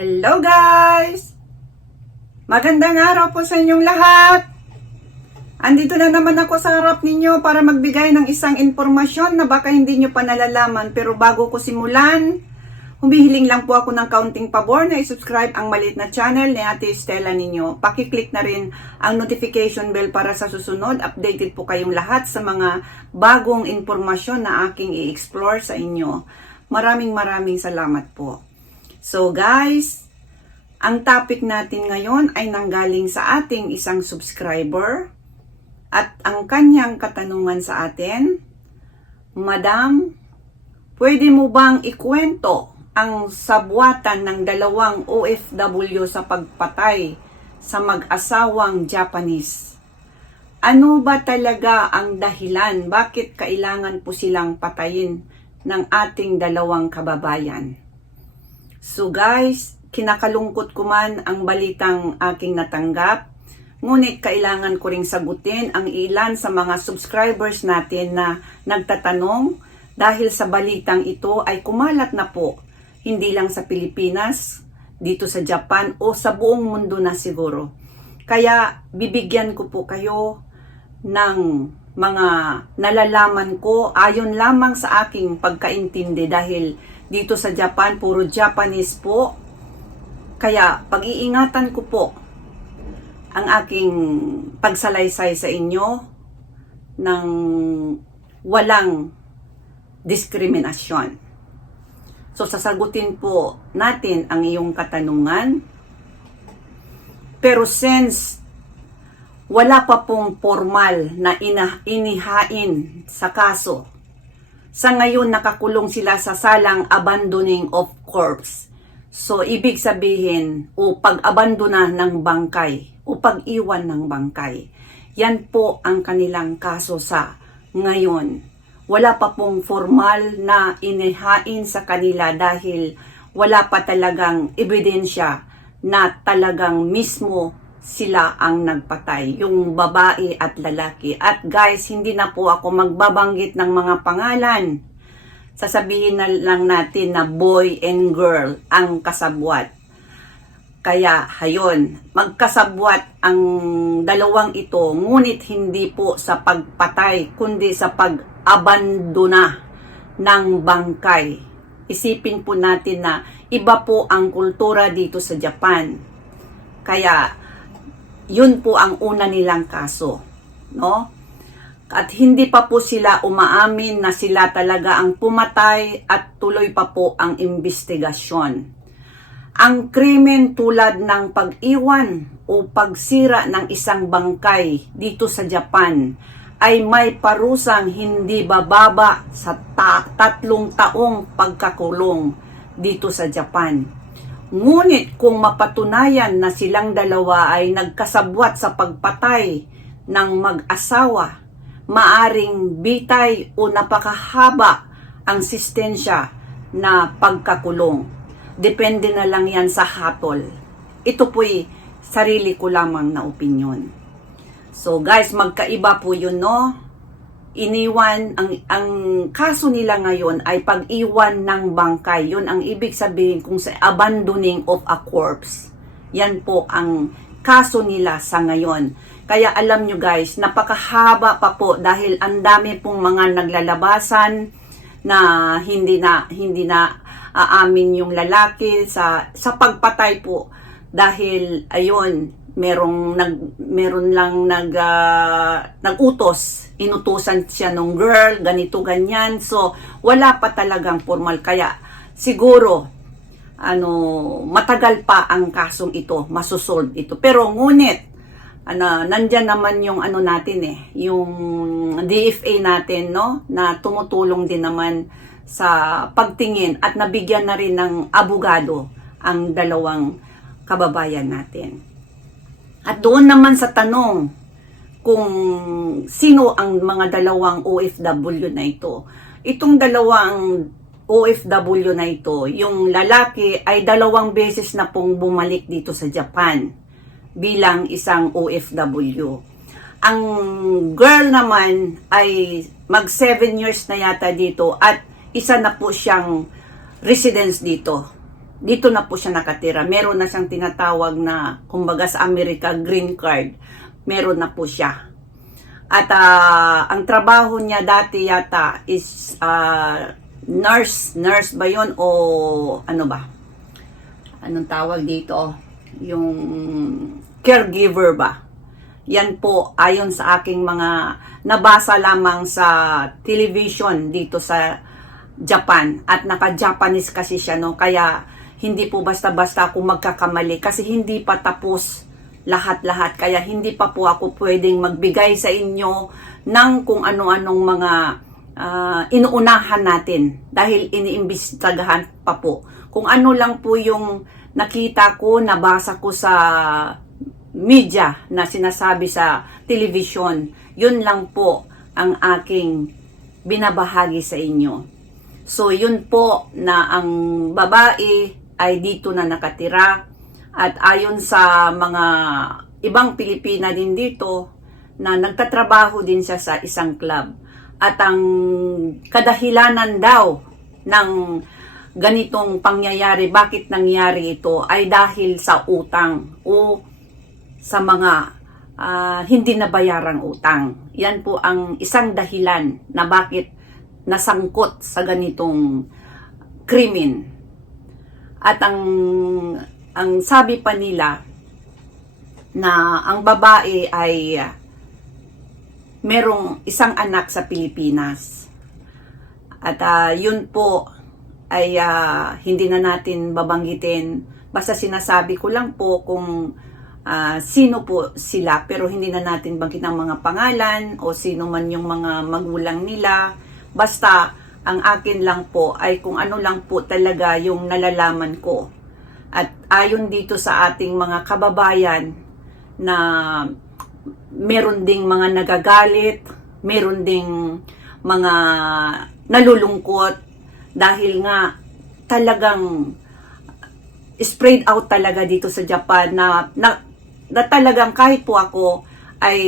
Hello guys! Magandang araw po sa inyong lahat! Andito na naman ako sa harap ninyo para magbigay ng isang impormasyon na baka hindi nyo pa nalalaman pero bago ko simulan, humihiling lang po ako ng kaunting pabor na isubscribe ang maliit na channel ni Ate Estela ninyo. Pakiclick na rin ang notification bell para sa susunod. Updated po kayong lahat sa mga bagong impormasyon na aking i-explore sa inyo. Maraming maraming salamat po. So guys, ang topic natin ngayon ay nanggaling sa ating isang subscriber at ang kanyang katanungan sa atin, Madam, pwede mo bang ikwento ang sabuatan ng dalawang OFW sa pagpatay sa mag-asawang Japanese? Ano ba talaga ang dahilan bakit kailangan po silang patayin ng ating dalawang kababayan? So guys, kinakalungkot ko man ang balitang aking natanggap. Ngunit kailangan ko ring sagutin ang ilan sa mga subscribers natin na nagtatanong dahil sa balitang ito ay kumalat na po hindi lang sa Pilipinas, dito sa Japan o sa buong mundo na siguro. Kaya bibigyan ko po kayo ng mga nalalaman ko ayon lamang sa aking pagkaintindi dahil dito sa Japan puro Japanese po. Kaya pag-iingatan ko po ang aking pagsalaysay sa inyo ng walang diskriminasyon. So sasagutin po natin ang iyong katanungan. Pero since wala pa pong formal na inihain sa kaso, sa ngayon nakakulong sila sa salang abandoning of corpse. So ibig sabihin o pag-abandona ng bangkay o pag-iwan ng bangkay. Yan po ang kanilang kaso sa ngayon wala pa pong formal na inihain sa kanila dahil wala pa talagang ebidensya na talagang mismo sila ang nagpatay, yung babae at lalaki. At guys, hindi na po ako magbabanggit ng mga pangalan. Sasabihin na lang natin na boy and girl ang kasabwat. Kaya, hayon, magkasabwat ang dalawang ito, ngunit hindi po sa pagpatay, kundi sa pag-abandona ng bangkay. Isipin po natin na iba po ang kultura dito sa Japan. Kaya, yun po ang una nilang kaso. No? At hindi pa po sila umaamin na sila talaga ang pumatay at tuloy pa po ang investigasyon. Ang krimen tulad ng pag-iwan o pagsira ng isang bangkay dito sa Japan ay may parusang hindi bababa sa ta- tatlong taong pagkakulong dito sa Japan. Ngunit kung mapatunayan na silang dalawa ay nagkasabwat sa pagpatay ng mag-asawa, maaring bitay o napakahaba ang sistensya na pagkakulong. Depende na lang yan sa hatol. Ito po'y sarili ko lamang na opinion. So guys, magkaiba po yun, no? Iniwan, ang, ang kaso nila ngayon ay pag-iwan ng bangkay. Yun ang ibig sabihin kung sa abandoning of a corpse. Yan po ang kaso nila sa ngayon. Kaya alam nyo guys, napakahaba pa po dahil ang dami pong mga naglalabasan na hindi na hindi na aamin yung lalaki sa sa pagpatay po dahil ayun merong nag meron lang nag uh, nagutos. Inutusan siya nung girl ganito ganyan. So wala pa talagang formal. Kaya siguro ano matagal pa ang kasong ito masusolve ito. Pero ngunit ano nandiyan naman yung ano natin eh yung DFA natin no? Na tumutulong din naman sa pagtingin at nabigyan na rin ng abogado ang dalawang kababayan natin. At doon naman sa tanong kung sino ang mga dalawang OFW na ito. Itong dalawang OFW na ito, yung lalaki ay dalawang beses na pong bumalik dito sa Japan bilang isang OFW. Ang girl naman ay mag 7 years na yata dito at isa na po siyang residence dito. Dito na po siya nakatira. Meron na siyang tinatawag na, kumbaga sa Amerika, green card. Meron na po siya. At ah, ang trabaho niya dati yata is ah, nurse. Nurse ba yon o ano ba? Anong tawag dito? Yung caregiver ba? Yan po ayon sa aking mga nabasa lamang sa television dito sa Japan at naka-Japanese kasi siya no kaya hindi po basta-basta ako magkakamali kasi hindi pa tapos lahat-lahat kaya hindi pa po ako pwedeng magbigay sa inyo ng kung ano-anong mga ah, inuunahan natin dahil iniimbestagahan pa po. Kung ano lang po yung nakita ko, nabasa ko sa media na sinasabi sa television, yun lang po ang aking binabahagi sa inyo. So, yun po na ang babae ay dito na nakatira at ayon sa mga ibang Pilipina din dito na nagtatrabaho din siya sa isang club. At ang kadahilanan daw ng ganitong pangyayari, bakit nangyari ito, ay dahil sa utang o sa mga ah, hindi nabayarang utang. Yan po ang isang dahilan na bakit nasangkot sa ganitong krimen. At ang ang sabi pa nila na ang babae ay ah, merong isang anak sa Pilipinas. At ah, yun po ay ah, hindi na natin babanggitin. Basta sinasabi ko lang po kung ah, sino po sila pero hindi na natin banggit ang mga pangalan o sino man yung mga magulang nila. Basta ang akin lang po ay kung ano lang po talaga yung nalalaman ko. At ayon dito sa ating mga kababayan na meron ding mga nagagalit, meron ding mga nalulungkot dahil nga talagang spread out talaga dito sa Japan na, na, na talagang kahit po ako ay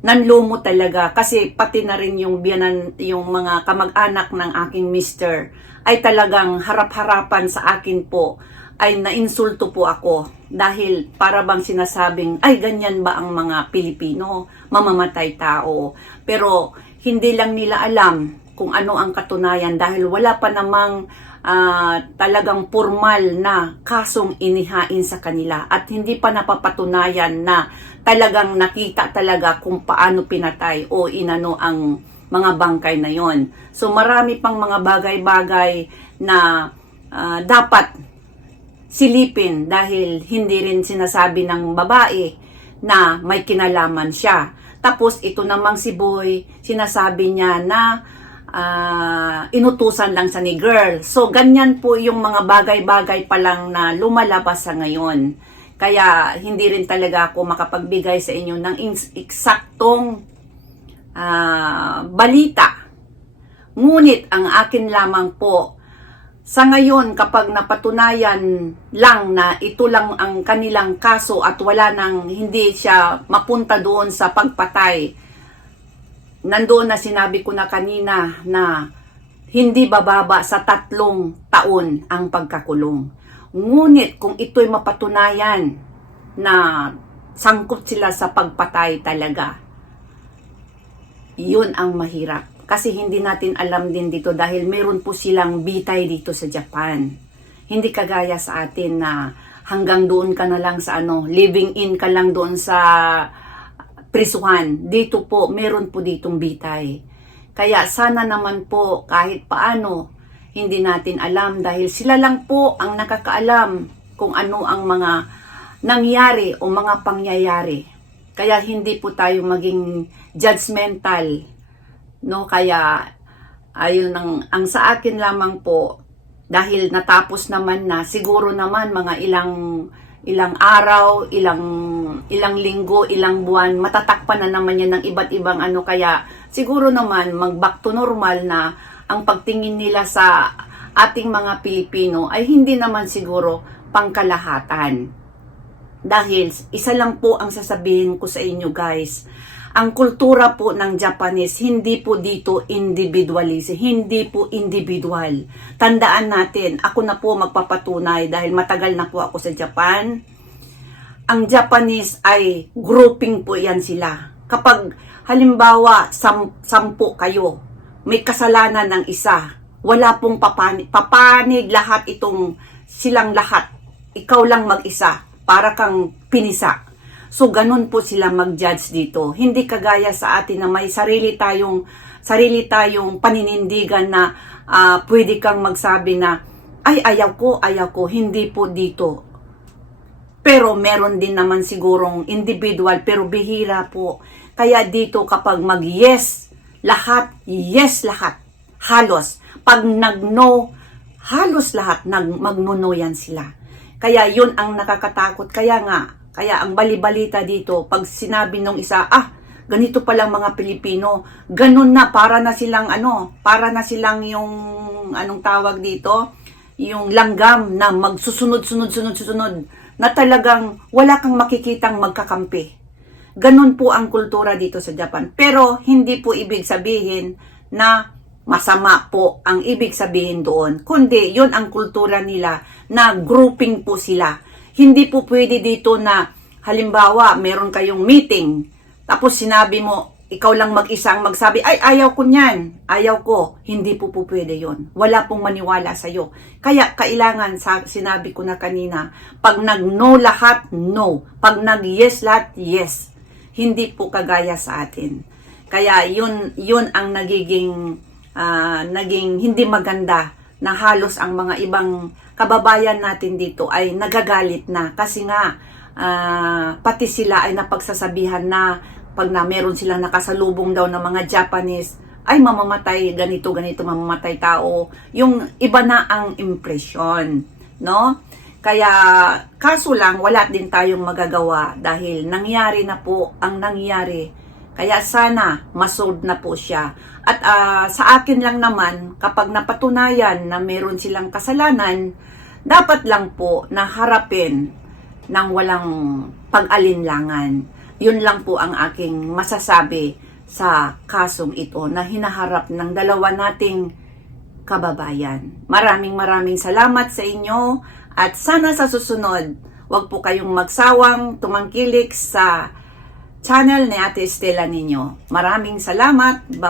nanlumo talaga kasi pati na rin yung biyanan yung mga kamag-anak ng aking mister ay talagang harap-harapan sa akin po ay nainsulto po ako dahil para bang sinasabing ay ganyan ba ang mga Pilipino? Mamamatay tao. Pero hindi lang nila alam kung ano ang katunayan dahil wala pa namang ah, talagang formal na kasong inihain sa kanila at hindi pa napapatunayan na talagang nakita talaga kung paano pinatay o inano ang mga bangkay na yon. So marami pang mga bagay-bagay na ah, dapat silipin dahil hindi rin sinasabi ng babae na may kinalaman siya. Tapos ito namang si Boy, sinasabi niya na ah, inutusan lang sa ni girl. So ganyan po yung mga bagay-bagay pa lang na lumalabas sa ngayon. Kaya hindi rin talaga ako makapagbigay sa inyo ng eksaktong ah, balita. Ngunit ang akin lamang po sa ngayon, kapag napatunayan lang na ito lang ang kanilang kaso at wala nang hindi siya mapunta doon sa pagpatay, nandoon na sinabi ko na kanina na hindi bababa sa tatlong taon ang pagkakulong. Ngunit kung ito'y mapatunayan na sangkot sila sa pagpatay talaga, yun ang mahirap. Kasi hindi natin alam din dito dahil meron po silang bitay dito sa Japan. Hindi kagaya sa atin na hanggang doon ka na lang sa ano, living in ka lang doon sa prisuhan. Dito po, meron po ditong bitay. Kaya sana naman po kahit paano hindi natin alam dahil sila lang po ang nakakaalam kung ano ang mga nangyari o mga pangyayari. Kaya hindi po tayo maging judgmental no kaya ayun ang ang sa akin lamang po dahil natapos naman na siguro naman mga ilang ilang araw, ilang ilang linggo, ilang buwan matatakpan na naman yan ng iba't ibang ano kaya siguro naman mag back to normal na ang pagtingin nila sa ating mga Pilipino ay hindi naman siguro pangkalahatan. Dahil isa lang po ang sasabihin ko sa inyo guys, ang kultura po ng Japanese, hindi po dito individualism, hindi po individual. Tandaan natin, ako na po magpapatunay dahil matagal na po ako sa Japan. Ang Japanese ay grouping po yan sila. Kapag halimbawa sam, sampu kayo, may kasalanan ng isa, wala pong papanig, papanig lahat itong silang lahat. Ikaw lang mag-isa, para kang pinisa. So, ganun po sila mag-judge dito. Hindi kagaya sa atin na may sarili tayong, sarili tayong paninindigan na ah, pwede kang magsabi na, ay, ayaw ko, ayaw ko. Hindi po dito. Pero meron din naman sigurong individual, pero bihira po. Kaya dito kapag mag-yes, lahat, yes lahat. Halos. Pag nag-no, halos lahat nag magno-no yan sila. Kaya yun ang nakakatakot. Kaya nga, kaya ang balibalita dito, pag sinabi nung isa, ah, ganito palang mga Pilipino, ganun na, para na silang ano, para na silang yung, anong tawag dito, yung langgam na magsusunod, sunod, sunod, sunod, na talagang wala kang makikitang magkakampi. Ganun po ang kultura dito sa Japan. Pero hindi po ibig sabihin na masama po ang ibig sabihin doon. Kundi yun ang kultura nila na grouping po sila. Hindi po pwede dito na halimbawa meron kayong meeting tapos sinabi mo ikaw lang mag-isang magsabi, ay, ayaw ko niyan. Ayaw ko. Hindi po po pwede yon. Wala pong maniwala sa'yo. Kaya, kailangan, sa, sinabi ko na kanina, pag nag-no lahat, no. Pag nag-yes lahat, yes. Hindi po kagaya sa atin. Kaya, yun, yun ang nagiging, ah, naging hindi maganda na halos ang mga ibang kababayan natin dito ay nagagalit na. Kasi nga, ah, pati sila ay napagsasabihan na pag na meron silang nakasalubong daw ng mga Japanese, ay mamamatay, ganito, ganito, mamamatay tao. Yung iba na ang impression, no? Kaya, kaso lang, wala din tayong magagawa dahil nangyari na po ang nangyari. Kaya sana, masolve na po siya. At ah, sa akin lang naman, kapag napatunayan na meron silang kasalanan, dapat lang po na harapin ng walang pag-alinlangan. Yun lang po ang aking masasabi sa kasong ito na hinaharap ng dalawa nating kababayan. Maraming maraming salamat sa inyo at sana sa susunod, wag po kayong magsawang tumangkilik sa channel ni Ate Estela ninyo. Maraming salamat. Bye